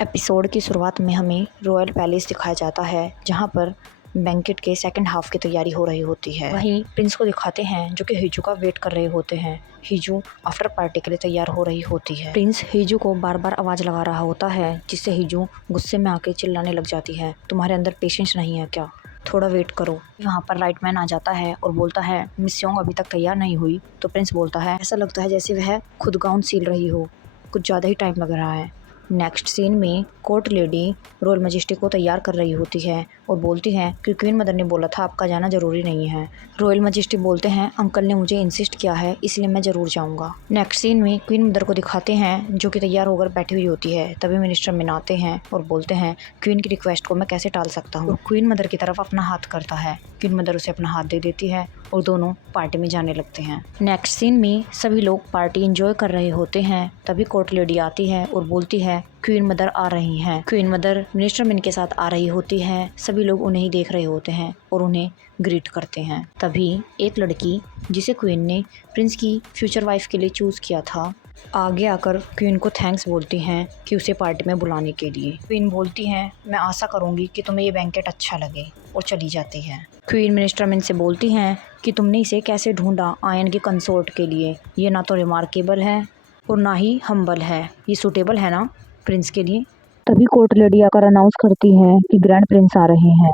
Episode की शुरुआत में हमें रॉयल पैलेस दिखाया जाता है, जहां पर बैंकेट के सेकंड हाफ की तैयारी हो रही होती है। वहीं प्रिंस को दिखाते हैं जो कि हिजू का वेट कर रहे होते हैं। हिजू आफ्टर पार्टी के लिए तैयार हो रही होती है। प्रिंस हिजू को बार बार आवाज लगा रहा होता है, जिससे हिजू गुस्से में आके चिल्लाने लग जाती है, तुम्हारे अंदर पेशेंस नहीं है क्या, थोड़ा वेट करो। वहाँ पर राइटमैन आ जाता है और बोलता है मिस योंग अभी तक तैयार नहीं हुई। तो प्रिंस बोलता है ऐसा लगता है जैसे वह खुद गाउन सील रही हो, कुछ ज़्यादा ही टाइम लग रहा है। नेक्स्ट सीन में कोर्ट लेडी रॉयल मैजेस्टी को तैयार कर रही होती है और बोलती है कि क्वीन मदर ने बोला था आपका जाना जरूरी नहीं है। रॉयल मैजेस्टी बोलते हैं अंकल ने मुझे इंसिस्ट किया है इसलिए मैं जरूर जाऊंगा। नेक्स्ट सीन में क्वीन मदर को दिखाते हैं जो कि तैयार होकर बैठी हुई होती है। तभी मिनिस्टर मिन आते हैं और बोलते हैं क्वीन की रिक्वेस्ट को मैं कैसे टाल सकता हूँ। क्वीन मदर की तरफ अपना हाथ करता है। क्वीन मदर उसे अपना हाथ दे देती है और दोनों पार्टी में जाने लगते हैं। नेक्स्ट सीन में सभी लोग पार्टी एंजॉय कर रहे होते हैं। तभी कोर्ट लेडी आती है और बोलती है क्वीन मदर आ रही हैं। क्वीन मदर मिनिस्टर मिन के साथ आ रही होती है। सभी लोग उन्हें ही देख रहे होते हैं और उन्हें ग्रीट करते हैं। तभी एक लड़की जिसे क्वीन ने प्रिंस की फ्यूचर वाइफ के लिए चूज किया था, आगे आकर क्वीन को थैंक्स बोलती हैं कि उसे पार्टी में बुलाने के लिए। क्वीन बोलती है मैं आशा करूंगी कि तुम्हें ये बैंकेट अच्छा लगे, और चली जाती है। क्वीन मिनिस्टर मिन से बोलती हैं कि तुमने इसे कैसे ढूंढा आयन के कंसोर्ट के लिए, ये ना तो रिमार्केबल है और ना ही हम्बल है, ये सूटेबल है ना प्रिंस के लिए। तभी कोर्ट लेडी आकर अनाउंस करती है कि ग्रैंड प्रिंस आ रहे हैं।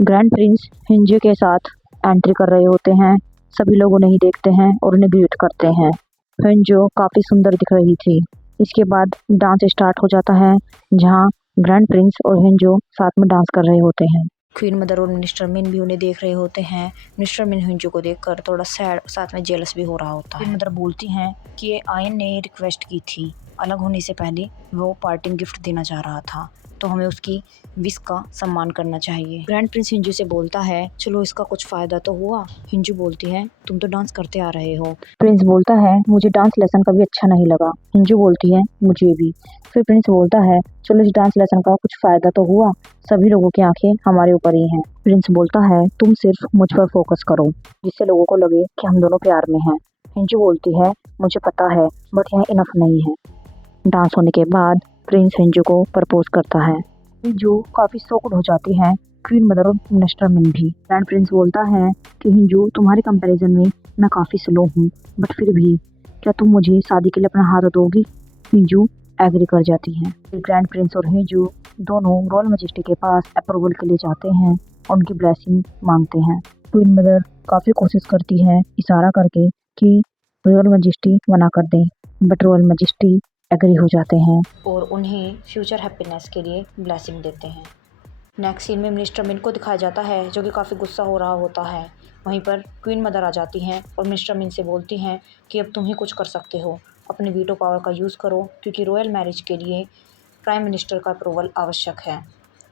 ग्रैंड प्रिंस हिंजे के साथ एंट्री कर रहे होते हैं। सभी लोग उन्हें ही देखते हैं और उन्हें ग्रीट करते हैं। हिंजो काफी सुंदर दिख रही थी। इसके बाद डांस स्टार्ट हो जाता है, जहां ग्रैंड प्रिंस और हिंजो साथ में डांस कर रहे होते हैं। क्वीन मदर और मिनिस्टर मिन भी उन्हें देख रहे होते हैं। मिनिस्टर मिन हिंजू को देखकर थोड़ा सैड, साथ में जेलस भी हो रहा होता है। क्वीन मदर बोलती हैं कि ये आयन ने रिक्वेस्ट की थी, अलग होने से पहले वो पार्टिंग गिफ्ट देना चाह रहा था, तो हमें उसकी विश का सम्मान करना चाहिए। ग्रैंड प्रिंस हिंजू से बोलता है चलो इसका कुछ फायदा तो हुआ। हिंजू बोलती है तुम तो डांस करते आ रहे हो। प्रिंस बोलता है मुझे डांस लेसन कभी अच्छा नहीं लगा। हिंजू बोलती है मुझे भी। फिर प्रिंस बोलता है चलो इस डांस लेसन का कुछ फायदा तो हुआ, सभी लोगों की आंखें हमारे ऊपर ही हैं। प्रिंस बोलता है तुम सिर्फ मुझ पर फोकस करो, जिससे लोगों को लगे कि हम दोनों प्यार में हैं। हिंजू बोलती है मुझे पता है, बट यह इनफ नहीं है। डांस होने के बाद प्रिंस हिंजू को प्रपोज करता है। हिंजू काफी शॉक्ड हो जाती है, क्वीन मदर और मिनिस्टर मिन भी। ग्रैंड प्रिंस बोलता है कि हिंजू तुम्हारे कंपैरिजन में मैं काफी स्लो हूँ, बट फिर भी क्या तुम मुझे शादी के लिए अपना हाथ दोगी। हिंजू एग्री कर जाती है। फिर ग्रैंड प्रिंस और हिंजू दोनों रॉयल मैजेस्टी के पास अप्रूवल के लिए जाते हैं और उनकी ब्लेसिंग मांगते हैं। क्वीन मदर काफी कोशिश करती है इशारा करके कि रॉयल मैजेस्टी मना कर दें, बट रॉयल मैजेस्टी एग्री हो जाते हैं और उन्हें फ्यूचर हैप्पीनेस के लिए ब्लेसिंग देते हैं। नेक्स्ट सीन में मिनिस्टर मिन को दिखाया जाता है जो कि काफ़ी गुस्सा हो रहा होता है। वहीं पर क्वीन मदर आ जाती हैं और मिनिस्टर मिन से बोलती हैं कि अब तुम ही कुछ कर सकते हो, अपने वीटो पावर का यूज़ करो, क्योंकि रॉयल मैरिज के लिए प्राइम मिनिस्टर का अप्रूवल आवश्यक है।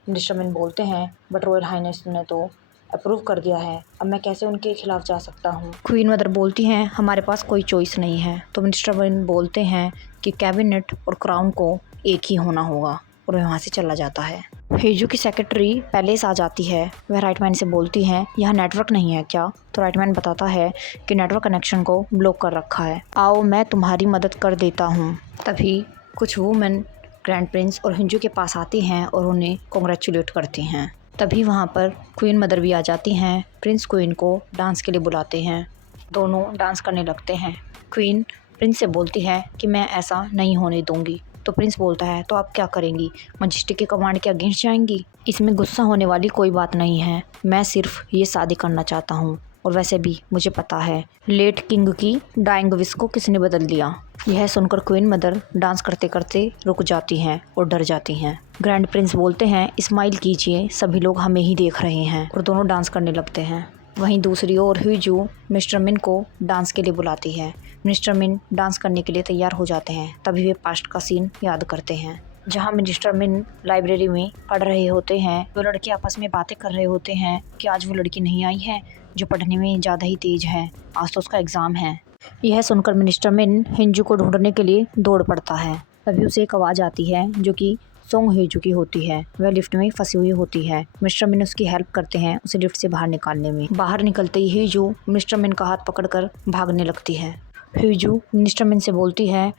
मिनिस्टर मिन बोलते हैं बट रॉयल हाइनेस ने तो अप्रूव कर दिया है, अब मैं कैसे उनके खिलाफ जा सकता हूँ। क्वीन मदर बोलती हैं हमारे पास कोई चॉइस नहीं है। तो मिनिस्टर मिन बोलते हैं कि कैबिनेट और क्राउन को एक ही होना होगा, और वहाँ से चला जाता है। हिजू की सेक्रेटरी पैलेस आ जाती है। वह राइटमैन से बोलती है यहाँ नेटवर्क नहीं है क्या। तो राइटमैन बताता है कि नेटवर्क कनेक्शन को ब्लॉक कर रखा है, आओ मैं तुम्हारी मदद कर देता हूँ। तभी कुछ वुमेन ग्रैंड प्रिंस और हिंजू के पास आती हैं और उन्हें कॉन्ग्रेचुलेट करती हैं। तभी वहाँ पर क्वीन मदर भी आ जाती हैं। प्रिंस क्वीन को डांस के लिए बुलाते हैं, दोनों डांस करने लगते हैं। क्वीन प्रिंस से बोलती है कि मैं ऐसा नहीं होने दूंगी। तो प्रिंस बोलता है तो आप क्या करेंगी, मैजेस्टी के कमांड के अगेंस्ट जाएंगी। इसमें गुस्सा होने वाली कोई बात नहीं है, मैं सिर्फ ये शादी करना चाहता हूँ, और वैसे भी मुझे पता है लेट किंग की डाइंग विश को किसने बदल दिया। यह सुनकर क्वीन मदर डांस करते करते रुक जाती हैं और डर जाती हैं। ग्रैंड प्रिंस बोलते हैं स्माइल कीजिए, सभी लोग हमें ही देख रहे हैं, और दोनों डांस करने लगते हैं। वहीं दूसरी ओर हिजू मिस्टर मिन को डांस के लिए बुलाती है। मिनिस्टर मिन डांस करने के लिए तैयार हो जाते हैं। तभी वे पास्ट का सीन याद करते हैं, जहां मिनिस्टर मिन लाइब्रेरी में पढ़ रहे होते हैं। वो लड़के आपस में बातें कर रहे होते हैं कि आज वो लड़की नहीं आई है जो पढ़ने में ज़्यादा ही तेज है, आज तो उसका एग्ज़ाम है। यह सुनकर मिनिस्टर मिन हिंजू को ढूंढने के लिए दौड़ पड़ता है। तभी उसे एक आवाज़ आती है जो कि सोंग हिजू की होती है। वह लिफ्ट में फंसी हुई होती है। मिस्टर मिन उसकी हेल्प करते हैं उसे लिफ्ट से बाहर निकालने में। बाहर निकलते ही हिजू मिस्टर मिन का हाथ पकड़कर भागने लगती है। हिजू मिनिस्टर मिन से बोलती है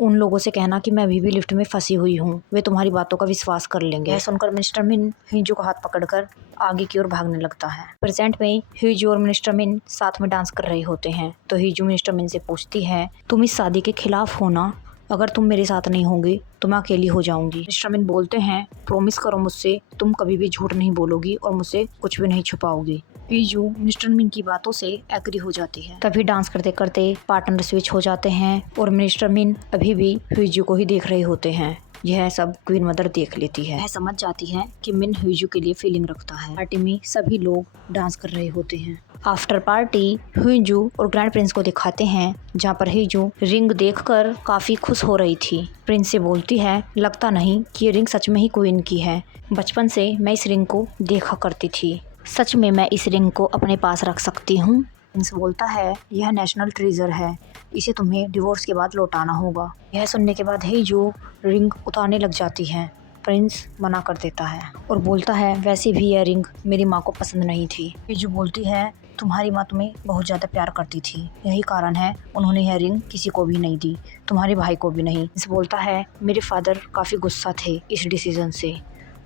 उन लोगों से कहना कि मैं अभी भी लिफ्ट में फंसी हुई हूँ, वे तुम्हारी बातों का विश्वास कर लेंगे। यह सुनकर मिस्टर मिन हिजू का हाथ पकड़कर आगे की ओर भागने लगता है। प्रेजेंट में हिजू और मिस्टर मिन साथ में डांस कर रहे होते हैं। तो हिजू मिस्टर मिन से पूछती है, तुम इस शादी के खिलाफ हो ना? अगर तुम मेरे साथ नहीं होगी तो मैं अकेली हो जाऊंगी। मिस्टर मिन बोलते हैं, प्रॉमिस करो मुझसे तुम कभी भी झूठ नहीं बोलोगी और मुझसे कुछ भी नहीं छुपाओगी। हिजू मिस्टर मिन की बातों से एग्री हो जाती है। तभी डांस करते करते पार्टनर स्विच हो जाते हैं और मिस्टर मिन अभी भी हिजू को ही देख रहे होते हैं। यह सब क्वीन मदर देख लेती है। वह समझ जाती है कि मिन हिजू के लिए फीलिंग रखता है। पार्टी में सभी लोग डांस कर रहे होते हैं। आफ्टर पार्टी हिजू और ग्रैंड प्रिंस को दिखाते हैं, जहाँ पर हिजू रिंग देखकर काफी खुश हो रही थी। प्रिंस से बोलती है, लगता नहीं कि ये रिंग सच में ही क्वीन की है। बचपन से मैं इस रिंग को देखा करती थी, सच में मैं इस रिंग को अपने पास रख सकती हूँ। प्रिंस बोलता है, यह नेशनल ट्रेजर है, इसे तुम्हें डिवोर्स के बाद लौटाना होगा। यह सुनने के बाद हिजू रिंग उतारने लग जाती है। प्रिंस मना कर देता है और बोलता है, वैसे भी यह रिंग मेरी माँ को पसंद नहीं थी। हिजू बोलती है, तुम्हारी माँ तुम्हें बहुत ज़्यादा प्यार करती थी, यही कारण है उन्होंने यह रिंग किसी को भी नहीं दी, तुम्हारे भाई को भी नहीं। प्रिंस बोलता है, मेरे फादर काफ़ी गुस्सा थे इस डिसीजन से।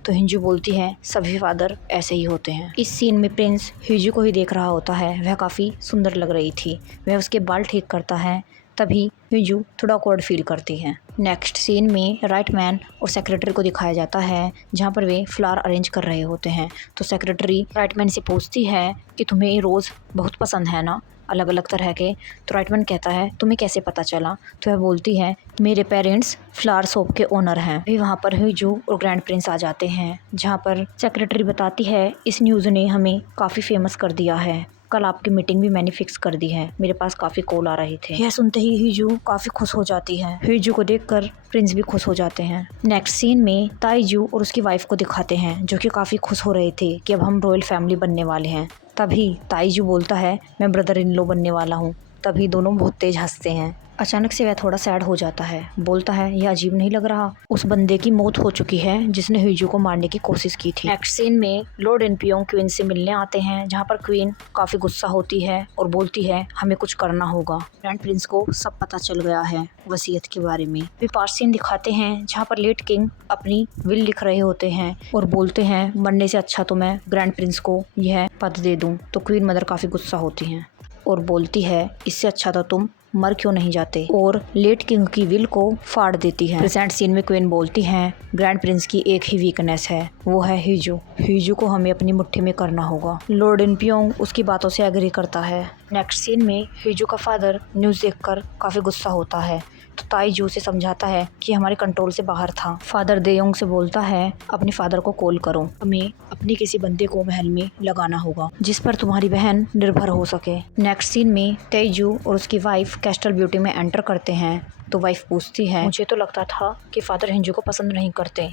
तो हिजू बोलती है, सभी फादर ऐसे ही होते हैं। इस सीन में प्रिंस हिजू को ही देख रहा होता है। वह काफ़ी सुंदर लग रही थी। वह उसके बाल ठीक करता है। तभी हिजू थोड़ा ऑकवर्ड फील करती है। नेक्स्ट सीन में राइट मैन और सेक्रेटरी को दिखाया जाता है, जहाँ पर वे फ्लावर अरेंज कर रहे होते हैं। तो सेक्रेटरी राइट मैन से पूछती है कि तुम्हें ये रोज़ बहुत पसंद है ना, अलग अलग तरह के। तो राइटमैन कहता है, तुम्हें कैसे पता चला? तो वह बोलती है, मेरे पेरेंट्स फ्लावर शॉप के ओनर हैं। भी वहाँ पर हिजू और ग्रैंड प्रिंस आ जाते हैं, जहाँ पर सेक्रेटरी बताती है, इस न्यूज़ ने हमें काफ़ी फेमस कर दिया है, कल आपकी मीटिंग भी मैंने फिक्स कर दी है, मेरे पास काफ़ी कॉल आ रहे थे। यह सुनते ही हिजू काफ़ी खुश हो जाती है। हिजू को देखकर प्रिंस भी खुश हो जाते हैं। नेक्स्ट सीन में ताईजू और उसकी वाइफ को दिखाते हैं, जो कि काफ़ी खुश हो रहे थे कि अब हम रॉयल फैमिली बनने वाले हैं। तभी ताईजू बोलता है, मैं ब्रदर इन लॉ बनने वाला हूँ। तभी दोनों बहुत तेज हंसते हैं। अचानक से वह थोड़ा सैड हो जाता है। बोलता है, यह अजीब नहीं लग रहा, उस बंदे की मौत हो चुकी है जिसने हिजू को मारने की कोशिश की थी। नेक्स्ट सीन में लॉर्ड एनपियोंग क्वीन से मिलने आते हैं, जहाँ पर क्वीन काफी गुस्सा होती है और बोलती है, हमें कुछ करना होगा। ग्रैंड प्रिंस को सब पता चल गया है वसीयत के बारे में। वे पार्ट सीन दिखाते हैं, जहाँ पर लेट किंग अपनी विल लिख रहे होते हैं और बोलते हैं, मरने से अच्छा तो मैं ग्रैंड प्रिंस को यह पद दे दूं। तो क्वीन मदर काफी गुस्सा होती हैं और बोलती है, इससे अच्छा तो तुम मर क्यों नहीं जाते, और लेट किंग की विल को फाड़ देती है। प्रेजेंट सीन में क्वीन बोलती है, ग्रैंड प्रिंस की एक ही वीकनेस है, वो है हिजू। हिजू को हमें अपनी मुट्ठी में करना होगा। लॉर्ड एनपियोंग उसकी बातों से एग्री करता है। नेक्स्ट सीन में हिजू का फादर न्यूज़ देखकर काफी गुस्सा होता है, तो ताईजू से समझाता है कि हमारे कंट्रोल से बाहर था। फादर देयोंग से बोलता है, अपने फादर को कॉल करो, हमें अपने किसी बंदे को महल में लगाना होगा जिस पर तुम्हारी बहन निर्भर हो सके। नेक्स्ट सीन में ताईजू और उसकी वाइफ कैस्टल ब्यूटी में एंटर करते हैं। तो वाइफ पूछती है, मुझे तो लगता था कि फादर हिंजू को पसंद नहीं करते।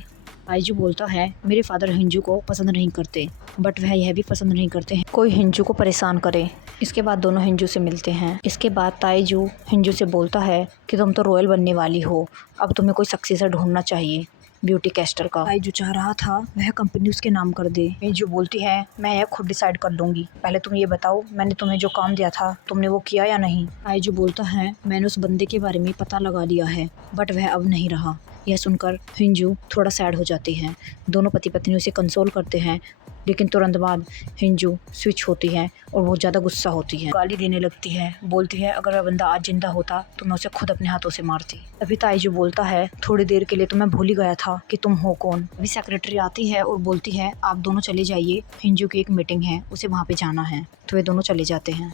ताईजू बोलता है, मेरे फादर हिंजू को पसंद नहीं करते, बट वह यह भी पसंद नहीं करते हैं कोई हिंजू को परेशान करे। इसके बाद दोनों हिंजू से मिलते हैं। इसके बाद ताईजू हिंजू से बोलता है कि तुम तो रॉयल बनने वाली हो, अब तुम्हें कोई सक्सेसर ढूंढना चाहिए ब्यूटी कैस्टर का। ताईजू चाह रहा था वह कंपनी उसके नाम कर दे। हिंजू बोलती है, मैं यह खुद डिसाइड कर लूंगी, पहले तुम ये बताओ, मैंने तुम्हें जो काम दिया था तुमने वो किया या नहीं। ताईजू बोलता है, मैंने उस बंदे के बारे में पता लगा लिया है, बट वह अब नहीं रहा। यह सुनकर हिंजू थोड़ा सैड हो जाती है। दोनों पति पत्नी उसे कंसोल करते हैं, लेकिन तुरंत बाद हिंजू स्विच होती है और बहुत ज़्यादा गुस्सा होती है, गाली देने लगती है। बोलती है, अगर वह बंदा आज जिंदा होता तो मैं उसे खुद अपने हाथों से मारती। तभी ताईजू बोलता है, थोड़ी देर के लिए तो मैं भूल ही गया था कि तुम हो कौन। अभी सेक्रेटरी आती है और बोलती है, आप दोनों चले जाइए, हिंजू की एक मीटिंग है, उसे वहाँ पे जाना है। तो वे दोनों चले जाते हैं।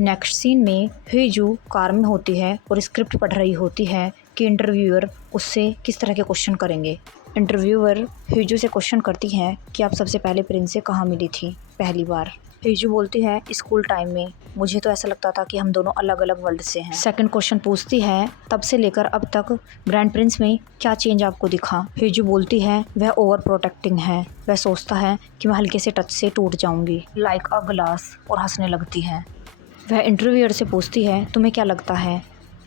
नेक्स्ट सीन में हिजू कार में होती है और स्क्रिप्ट पढ़ रही होती है कि इंटरव्यूअर उससे किस तरह के क्वेश्चन करेंगे। इंटरव्यूअर हिजू से क्वेश्चन करती है कि आप सबसे पहले प्रिंस से कहाँ मिली थी पहली बार। हिजू बोलती है, स्कूल टाइम में, मुझे तो ऐसा लगता था कि हम दोनों अलग अलग वर्ल्ड से हैं। सेकंड क्वेश्चन पूछती है, तब से लेकर अब तक ग्रैंड प्रिंस में क्या चेंज आपको दिखा। हिजू बोलती है, वह ओवर प्रोटेक्टिंग है, वह सोचता है कि मैं हल्के से टच से टूट जाऊंगी, लाइक अ ग्लास, और हंसने लगती है। वह इंटरव्यूअर से पूछती है, तुम्हें क्या लगता है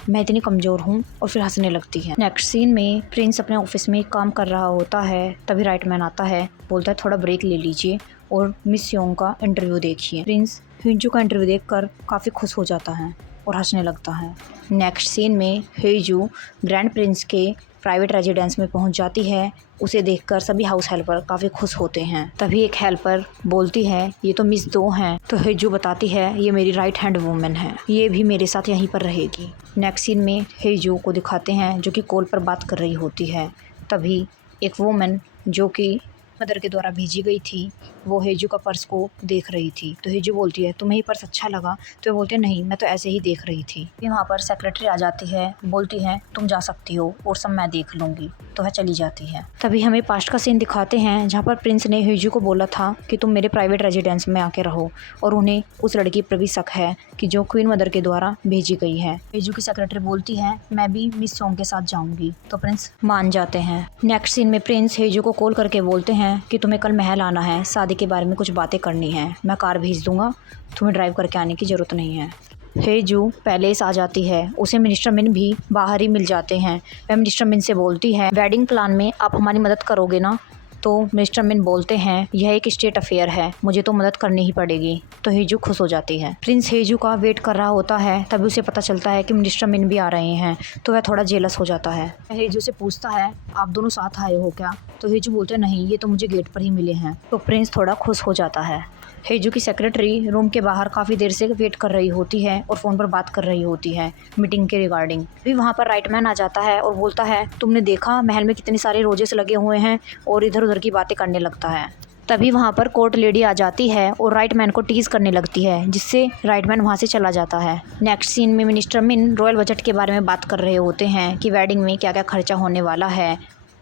मैं इतनी कमज़ोर हूँ, और फिर हंसने लगती है। नेक्स्ट सीन में प्रिंस अपने ऑफिस में काम कर रहा होता है। तभी राइट मैन आता है, बोलता है थोड़ा ब्रेक ले लीजिए और मिस योंग का इंटरव्यू देखिए। प्रिंस हिंजू का इंटरव्यू देखकर काफ़ी खुश हो जाता है। और हंसने लगता है। नेक्स्ट सीन में हेजू ग्रैंड प्रिंस के प्राइवेट रेजिडेंस में पहुंच जाती है। उसे देखकर सभी हाउस हेल्पर काफ़ी खुश होते हैं। तभी एक हेल्पर बोलती है, ये तो मिस दो हैं। तो हेजू बताती है, ये मेरी राइट हैंड वुमेन है, ये भी मेरे साथ यहीं पर रहेगी। नेक्स्ट सीन में हेजू को दिखाते हैं जो कि कॉल पर बात कर रही होती है। तभी एक वुमेन जो कि मदर के द्वारा भेजी गई थी, वो हेजू का पर्स को देख रही थी। तो हेजू बोलती है, तुम्हें ये पर्स अच्छा लगा? तो वो बोलते हैं, नहीं, मैं तो ऐसे ही देख रही थी। फिर वहाँ पर सेक्रेटरी आ जाती है, बोलती है, तुम जा सकती हो और सब मैं देख लूँगी। तो वह चली जाती है। तभी हमें पास्ट का सीन दिखाते हैं जहाँ पर प्रिंस ने हेजू को बोला था कि तुम मेरे प्राइवेट रेजिडेंस में आके रहो, और उन्हें उस लड़की पर भी शक है कि जो क्वीन मदर के द्वारा भेजी गई है। हेजू की सेक्रेटरी बोलती है, मैं भी मिस सॉन्ग के साथ जाऊँगी। तो प्रिंस मान जाते हैं। नेक्स्ट सीन में प्रिंस हेजू को कॉल करके बोलते हैं कि तुम्हें कल महल आना है, शादी के बारे में कुछ बातें करनी है, मैं कार भेज दूंगा, तुम्हें ड्राइव करके आने की ज़रूरत नहीं है। हेजू पैलेस आ जाती है। उसे मिनिस्टर मिन भी बाहर ही मिल जाते हैं। वह मिनिस्टर मिन से बोलती है, वेडिंग प्लान में आप हमारी मदद करोगे ना? तो मिनिस्टर मिन बोलते हैं, यह एक स्टेट अफेयर है, मुझे तो मदद करनी ही पड़ेगी। तो हेजू खुश हो जाती है। प्रिंस हेजू का वेट कर रहा होता है। तभी उसे पता चलता है कि मिनिस्टर मिन भी आ रहे हैं। तो वह थोड़ा जेलस हो जाता है। हेजू से पूछता है, आप दोनों साथ आए हो क्या? तो हेजू बोलते हैं, नहीं, ये तो मुझे गेट पर ही मिले हैं। तो प्रिंस थोड़ा खुश हो जाता है। हेजू की सेक्रेटरी रूम के बाहर काफ़ी देर से वेट कर रही होती है और फ़ोन पर बात कर रही होती है मीटिंग के रिगार्डिंग। फिर वहाँ पर राइट मैन आ जाता है और बोलता है, तुमने देखा महल में कितने सारे रोजेस लगे हुए हैं, और इधर उधर की बातें करने लगता है। तभी वहाँ पर कोर्ट लेडी आ जाती है और राइट मैन को टीज करने लगती है, जिससे राइट मैन वहाँ से चला जाता है। नेक्स्ट सीन में मिनिस्टर मिन रॉयल बजट के बारे में बात कर रहे होते हैं कि वेडिंग में क्या क्या खर्चा होने वाला है।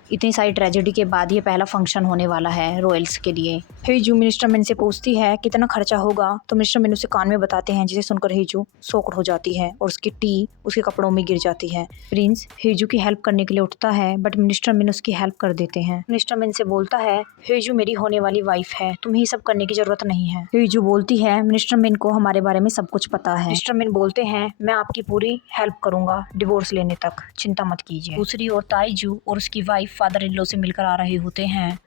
इतनी सारी ट्रेजेडी के बाद ये पहला फंक्शन होने वाला है रॉयल्स के लिए। हेजू मिनिस्टर मिन से पूछती है कितना खर्चा होगा, तो मिनिस्टर मिन उसे कान में बताते हैं, जिसे सुनकर हेजू शॉक्ड हो जाती है और उसकी टी उसके कपड़ों में गिर जाती है। प्रिंस हेजू की हेल्प करने के लिए उठता है, बट मिनिस्टर मिन उसकी हेल्प कर देते हैं। मिनिस्टर मिन से बोलता है, हेजू मेरी होने वाली वाइफ है, तुम्हें ये सब करने की जरूरत नहीं है। हेजू बोलती है, मिनिस्टर मिन को हमारे बारे में सब कुछ पता है। मिनिस्टर मिन बोलते हैं, मैं आपकी पूरी हेल्प करूंगा डिवोर्स लेने तक, चिंता मत कीजिए। दूसरी ओर ताईजू और उसकी वाइफ फादर इन लॉ से मिलकर आ रहे होते हैं।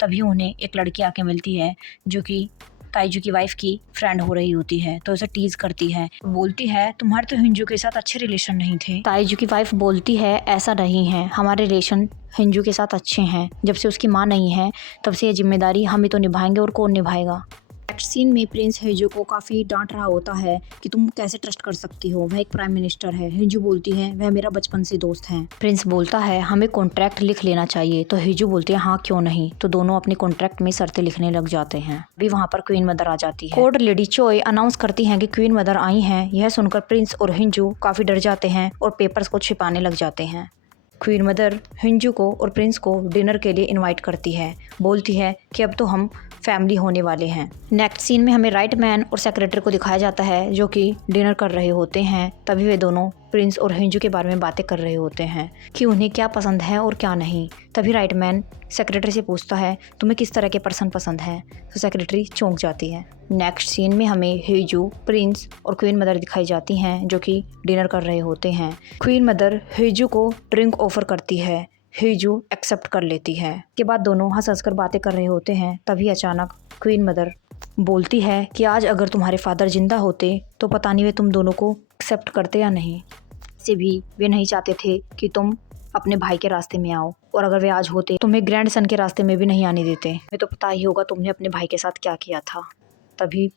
तभी उन्हें एक लड़की आके मिलती है जो कि ताईजू की वाइफ की फ्रेंड हो रही होती है। तो उसे टीज करती है, बोलती है, तुम्हारे तो हिंजू के साथ अच्छे रिलेशन नहीं थे। ताईजू की वाइफ बोलती है, ऐसा नहीं है, हमारे रिलेशन हिंजू के साथ अच्छे हैं। जब से उसकी माँ नहीं है तब से ये जिम्मेदारी हम ही तो निभाएंगे, और कौन निभाएगा। नेक्स्ट सीन में प्रिंस हेजू को काफ़ी डांट रहा होता है कि तुम कैसे ट्रस्ट कर सकती हो, वह एक प्राइम मिनिस्टर है। हेजू बोलती है, वह मेरा बचपन से दोस्त है। प्रिंस बोलता है, हमें कॉन्ट्रैक्ट लिख लेना चाहिए। तो हेजू बोलती है, हाँ क्यों नहीं। तो दोनों अपने कॉन्ट्रैक्ट में शर्तें लिखने लग जाते हैं। अभी वहाँ पर क्वीन मदर आ जाती है। कोर्ट लेडी चोय अनाउंस करती है कि क्वीन मदर आई हैं। यह सुनकर प्रिंस और हिंजू काफ़ी डर जाते हैं और पेपर्स को छिपाने लग जाते हैं। क्वीन मदर हिंजू को और प्रिंस को डिनर के लिए इनवाइट करती है, बोलती है कि अब तो हम फैमिली होने वाले हैं। नेक्स्ट सीन में हमें राइट मैन और सेक्रेटरी को दिखाया जाता है जो कि डिनर कर रहे होते हैं। तभी वे दोनों प्रिंस और हिंजू के बारे में बातें कर रहे होते हैं कि उन्हें क्या पसंद है और क्या नहीं। तभी राइट मैन सेक्रेटरी से पूछता है, तुम्हें किस तरह के पर्सन पसंद है? तो सेक्रेटरी चौंक जाती है। नेक्स्ट सीन में हमें हिंजू, प्रिंस और क्वीन मदर दिखाई जाती हैं जो कि डिनर कर रहे होते हैं। क्वीन मदर हिंजू को ड्रिंक ऑफर करती है, हिंजू एक्सेप्ट कर लेती है। के बाद दोनों हंस हंस कर बातें कर रहे होते हैं। तभी अचानक क्वीन मदर बोलती है कि आज अगर तुम्हारे फादर जिंदा होते तो पता नहीं वे तुम दोनों को एक्सेप्ट करते या नहीं। से भी वे नहीं चाहते थे कि तुम अपने भाई के रास्ते में आओ, और अगर वे आज होते तुम्हें ग्रैंड सन के रास्ते में भी नहीं आने देते। हमें तो पता ही होगा तुमने अपने भाई के साथ क्या किया था। तभी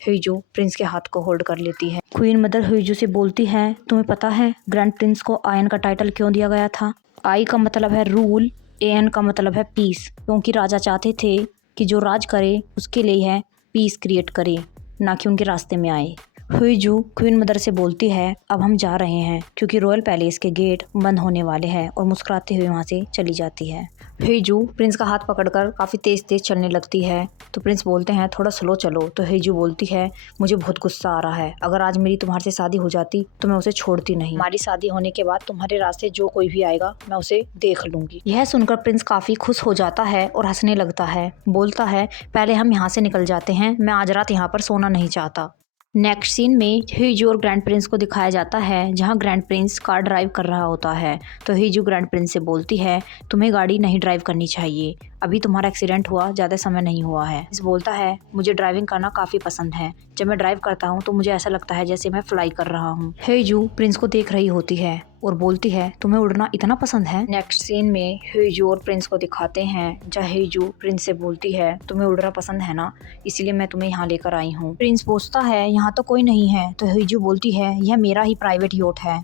हिंजू प्रिंस के हाथ को होल्ड कर लेती है। क्वीन मदर हिंजू से बोलती है, तुम्हें पता है ग्रैंड प्रिंस को आयन का टाइटल क्यों दिया गया था? आई का मतलब है रूल, एन का मतलब है पीस, क्योंकि राजा चाहते थे कि जो राज करे उसके लिए है पीस क्रिएट करे, ना कि उनके रास्ते में आए। हिंजू क्वीन मदर से बोलती है, अब हम जा रहे हैं क्योंकि रॉयल पैलेस के गेट बंद होने वाले हैं, और मुस्कुराते हुए वहाँ से चली जाती है। हिंजू प्रिंस का हाथ पकड़कर काफ़ी तेज तेज चलने लगती है। तो प्रिंस बोलते हैं, थोड़ा स्लो चलो। तो हिंजू बोलती है, मुझे बहुत गुस्सा आ रहा है, अगर आज मेरी तुम्हारे से शादी हो जाती तो मैं उसे छोड़ती नहीं। हमारी शादी होने के बाद तुम्हारे रास्ते जो कोई भी आएगा मैं उसे देख लूंगी। यह सुनकर प्रिंस काफ़ी खुश हो जाता है और हंसने लगता है। बोलता है, पहले हम यहाँ से निकल जाते हैं, मैं आज रात यहाँ पर सोना नहीं चाहता। नेक्स्ट सीन में हिंजू और ग्रैंड प्रिंस को दिखाया जाता है जहां ग्रैंड प्रिंस कार ड्राइव कर रहा होता है। तो हिंजू ग्रैंड प्रिंस से बोलती है, तुम्हें गाड़ी नहीं ड्राइव करनी चाहिए, अभी तुम्हारा एक्सीडेंट हुआ, ज़्यादा समय नहीं हुआ है। इस बोलता है, मुझे ड्राइविंग करना काफ़ी पसंद है, जब मैं ड्राइव करता हूँ तो मुझे ऐसा लगता है जैसे मैं फ्लाई कर रहा हूँ। हेजू प्रिंस को देख रही होती है और बोलती है तुम्हें उड़ना इतना पसंद है। नेक्स्ट सीन में हेजू और प्रिंस को दिखाते हैं जहाँ हेजू प्रिंस से बोलती है तुम्हें उड़ना पसंद है ना, इसीलिए मैं तुम्हें यहाँ लेकर आई हूँ। प्रिंस पूछता है यहाँ तो कोई नहीं है, तो हेजू बोलती है यह मेरा ही प्राइवेट योट है,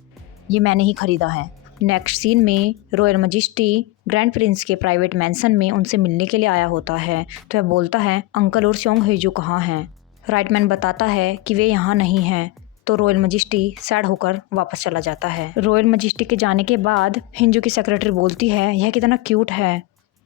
ये मैंने ही खरीदा है। नेक्स्ट सीन में रॉयल मजिस्ट्री ग्रैंड प्रिंस के प्राइवेट मैंसन में उनसे मिलने के लिए आया होता है, तो वह बोलता है अंकल और स्योंग हेजू कहाँ हैं। राइटमैन बताता है कि वे यहाँ नहीं हैं, तो रॉयल मजिस्ट्री सैड होकर वापस चला जाता है। रॉयल मजिस्ट्री के जाने के बाद हिंजू की सेक्रेटरी बोलती है यह कितना क्यूट है।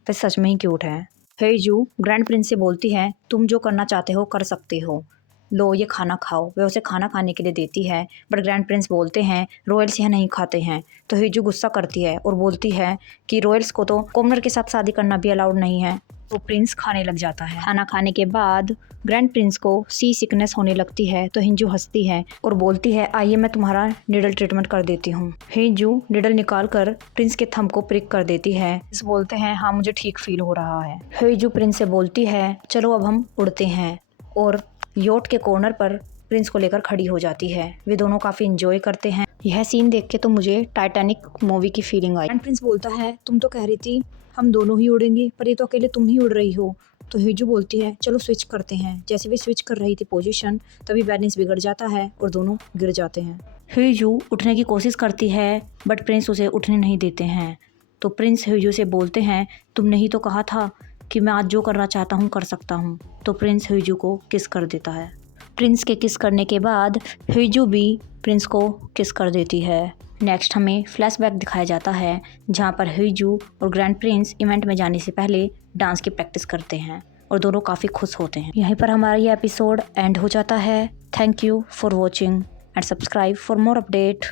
वह सच में ही क्यूट है। हेजू ग्रैंड प्रिंस से बोलती है तुम जो करना चाहते हो कर सकते हो, लो ये खाना खाओ। वह उसे खाना खाने के लिए देती है, बट ग्रैंड प्रिंस बोलते हैं रॉयल्स यह नहीं खाते हैं। तो हेजू गुस्सा करती है और बोलती है कि रॉयल्स को तो कॉमनर के साथ शादी करना भी अलाउड नहीं है। तो प्रिंस खाने लग जाता है। खाना खाने के बाद ग्रैंड प्रिंस को सी सिकनेस होने लगती है, तो हिंजू हंसती है और बोलती है आइए मैं तुम्हारा निडल ट्रीटमेंट कर देती हूँ। हिंजू निडल निकाल कर प्रिंस के थंब को प्रिक कर देती है। प्रिंस बोलते हैं हाँ मुझे ठीक फील हो रहा है। हिंजू प्रिंस से बोलती है चलो अब हम उड़ते हैं, और योट के कॉर्नर पर प्रिंस को लेकर खड़ी हो जाती है। वे दोनों काफ़ी इंजॉय करते हैं। यह सीन देख के तो मुझे टाइटैनिक मूवी की फीलिंग आई। ग्रैंड प्रिंस बोलता है तुम तो कह रही थी हम दोनों ही उड़ेंगे, पर ये तो अकेले तुम ही उड़ रही हो। तो हिजू बोलती है चलो स्विच करते हैं। जैसे वे स्विच कर रही थी पोजीशन, तभी बैलेंस बिगड़ जाता है और दोनों गिर जाते हैं। हिजू उठने की कोशिश करती है, बट प्रिंस उसे उठने नहीं देते हैं। तो प्रिंस हिजू से बोलते हैं तुमने ही तो कहा था कि मैं आज जो करना चाहता हूँ कर सकता हूँ। तो प्रिंस हिजू को किस कर देता है। प्रिंस के किस करने के बाद हिजू भी प्रिंस को किस कर देती है। नेक्स्ट हमें फ्लैशबैक दिखाया जाता है जहाँ पर हिजू और ग्रैंड प्रिंस इवेंट में जाने से पहले डांस की प्रैक्टिस करते हैं और दोनों काफ़ी खुश होते हैं। यहीं पर हमारा ये एपिसोड एंड हो जाता है। Thank you for watching and subscribe for more update.